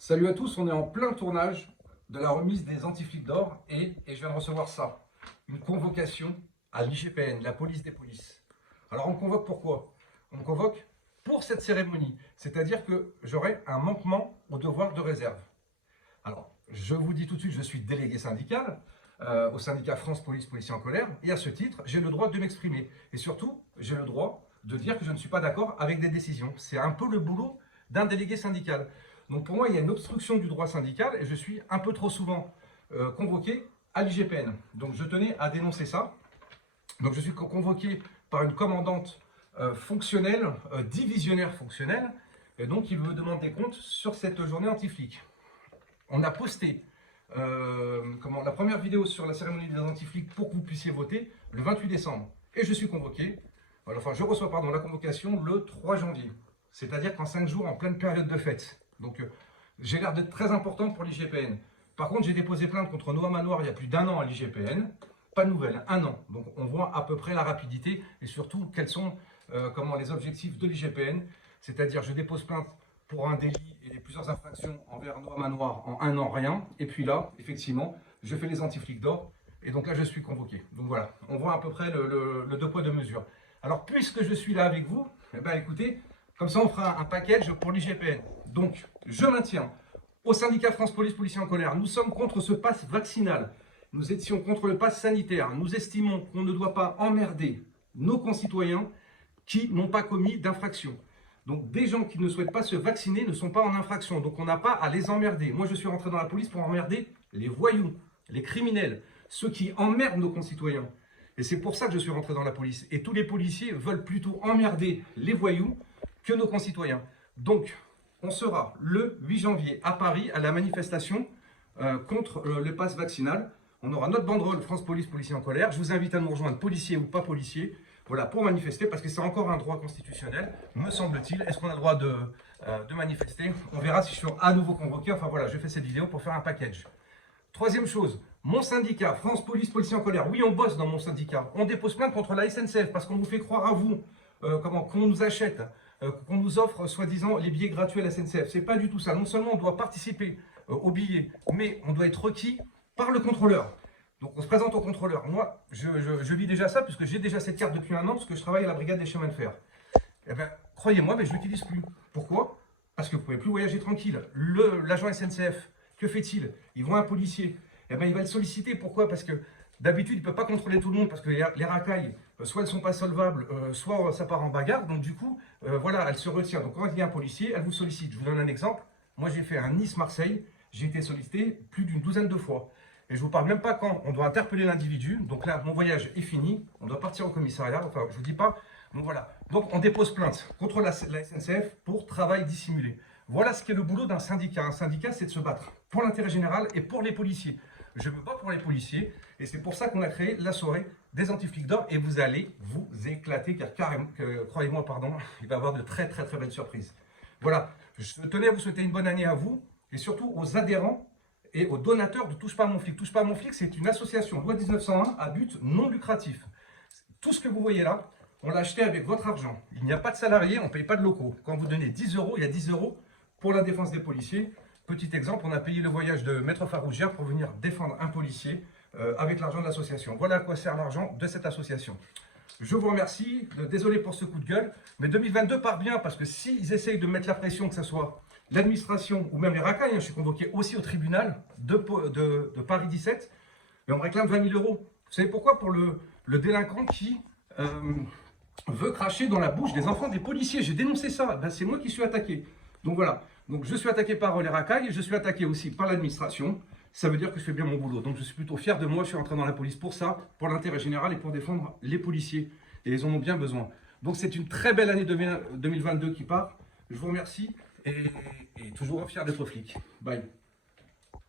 Salut à tous, on est en plein tournage de la remise des antiflics d'or et je viens de recevoir ça, une convocation à l'IGPN, la police des polices. Alors on me convoque pourquoi? On me convoque pour cette cérémonie, c'est-à-dire que j'aurai un manquement au devoir de réserve. Alors, je vous dis tout de suite, je suis délégué syndical au syndicat France Police Policiers en Colère et à ce titre, j'ai le droit de m'exprimer. Et surtout, j'ai le droit de dire que je ne suis pas d'accord avec des décisions. C'est un peu le boulot d'un délégué syndical. Donc pour moi, il y a une obstruction du droit syndical et je suis un peu trop souvent convoqué à l'IGPN. Donc je tenais à dénoncer ça. Donc je suis convoqué par une commandante fonctionnelle, divisionnaire fonctionnelle, et donc il me demande des comptes sur cette journée anti-flic. On a posté la première vidéo sur la cérémonie des anti-flics pour que vous puissiez voter le 28 décembre. Et je suis convoqué, enfin je reçois la convocation le 3 janvier. C'est-à-dire qu'en 5 jours, en pleine période de fête. Donc j'ai l'air d'être très important pour l'IGPN. Par contre, j'ai déposé plainte contre Noah Manoir il y a plus d'1 an à l'IGPN. Pas de nouvelles, 1 an. Donc on voit à peu près la rapidité et surtout quels sont les objectifs de l'IGPN. C'est-à-dire je dépose plainte pour un délit et plusieurs infractions envers Noah Manoir en 1 an, rien. Et puis là, effectivement, je fais les anti-flics d'or. Et donc là, je suis convoqué. Donc voilà, on voit à peu près le deux poids, deux mesures. Alors, puisque je suis là avec vous, eh ben, écoutez, comme ça, on fera un package pour l'IGPN. Donc, je maintiens. Au syndicat France Police Policiers en Colère, nous sommes contre ce pass vaccinal. Nous étions contre le pass sanitaire. Nous estimons qu'on ne doit pas emmerder nos concitoyens qui n'ont pas commis d'infraction. Donc, des gens qui ne souhaitent pas se vacciner ne sont pas en infraction. Donc, on n'a pas à les emmerder. Moi, je suis rentré dans la police pour emmerder les voyous, les criminels, ceux qui emmerdent nos concitoyens. Et c'est pour ça que je suis rentré dans la police. Et tous les policiers veulent plutôt emmerder les voyous que nos concitoyens. Donc, on sera le 8 janvier à Paris à la manifestation contre le pass vaccinal. On aura notre banderole France Police Policiers en Colère. Je vous invite à nous rejoindre, policiers ou pas policiers, voilà, pour manifester, parce que c'est encore un droit constitutionnel, me semble-t-il. Est-ce qu'on a le droit de manifester? On verra si je suis à nouveau convoqué. Enfin voilà, je fais cette vidéo pour faire un package. Troisième chose, mon syndicat, France Police Policiers en Colère. Oui, on bosse dans mon syndicat. On dépose plainte contre la SNCF parce qu'on vous fait croire à vous qu'on nous achète, qu'on nous offre soi-disant les billets gratuits à la SNCF. C'est pas du tout ça. Non seulement on doit participer aux billets, mais on doit être requis par le contrôleur. Donc on se présente au contrôleur. Moi, je vis déjà ça puisque j'ai déjà cette carte depuis 1 an parce que je travaille à la brigade des chemins de fer. Eh bien, croyez-moi, mais je ne l'utilise plus. Pourquoi? Parce que vous ne pouvez plus voyager tranquille. L'agent SNCF, que fait-il? Il voit un policier. Eh bien, il va le solliciter. Pourquoi? Parce que d'habitude, il ne peut pas contrôler tout le monde parce que les racailles, soit elles ne sont pas solvables, soit ça part en bagarre. Donc du coup, voilà, elle se retient. Donc quand il y a un policier, elle vous sollicite. Je vous donne un exemple. Moi, j'ai fait un Nice-Marseille. J'ai été sollicité plus d'une douzaine de fois. Et je ne vous parle même pas quand on doit interpeller l'individu. Donc là, mon voyage est fini. On doit partir au commissariat. Enfin, je ne vous dis pas. Donc voilà. Donc on dépose plainte contre la SNCF pour travail dissimulé. Voilà ce qu'est le boulot d'un syndicat. Un syndicat, c'est de se battre pour l'intérêt général et pour les policiers. Je me bats pour les policiers et c'est pour ça qu'on a créé la soirée des anti-flics d'or et vous allez vous éclater car croyez-moi, il va y avoir de très très très belles surprises. Voilà, je tenais à vous souhaiter une bonne année à vous et surtout aux adhérents et aux donateurs de Touche pas à mon flic. Touche pas à mon flic, c'est une association loi 1901 à but non lucratif. Tout ce que vous voyez là, on l'a acheté avec votre argent. Il n'y a pas de salariés, on ne paye pas de locaux. Quand vous donnez 10 €, il y a 10 € pour la défense des policiers. Petit exemple, on a payé le voyage de Maître Farougière pour venir défendre un policier avec l'argent de l'association. Voilà à quoi sert l'argent de cette association. Je vous remercie, désolé pour ce coup de gueule, mais 2022 part bien parce que s'ils essayent de mettre la pression, que ce soit l'administration ou même les racailles, je suis convoqué aussi au tribunal de Paris 17, et on me réclame 20 000 €. Vous savez pourquoi? Pour le délinquant qui veut cracher dans la bouche des enfants des policiers. J'ai dénoncé ça, ben, c'est moi qui suis attaqué. Donc voilà, donc je suis attaqué par les racailles et je suis attaqué aussi par l'administration. Ça veut dire que je fais bien mon boulot. Donc je suis plutôt fier de moi, je suis rentré dans la police pour ça, pour l'intérêt général et pour défendre les policiers. Et ils en ont bien besoin. Donc c'est une très belle année 2022 qui part. Je vous remercie et toujours fier d'être flic. Bye.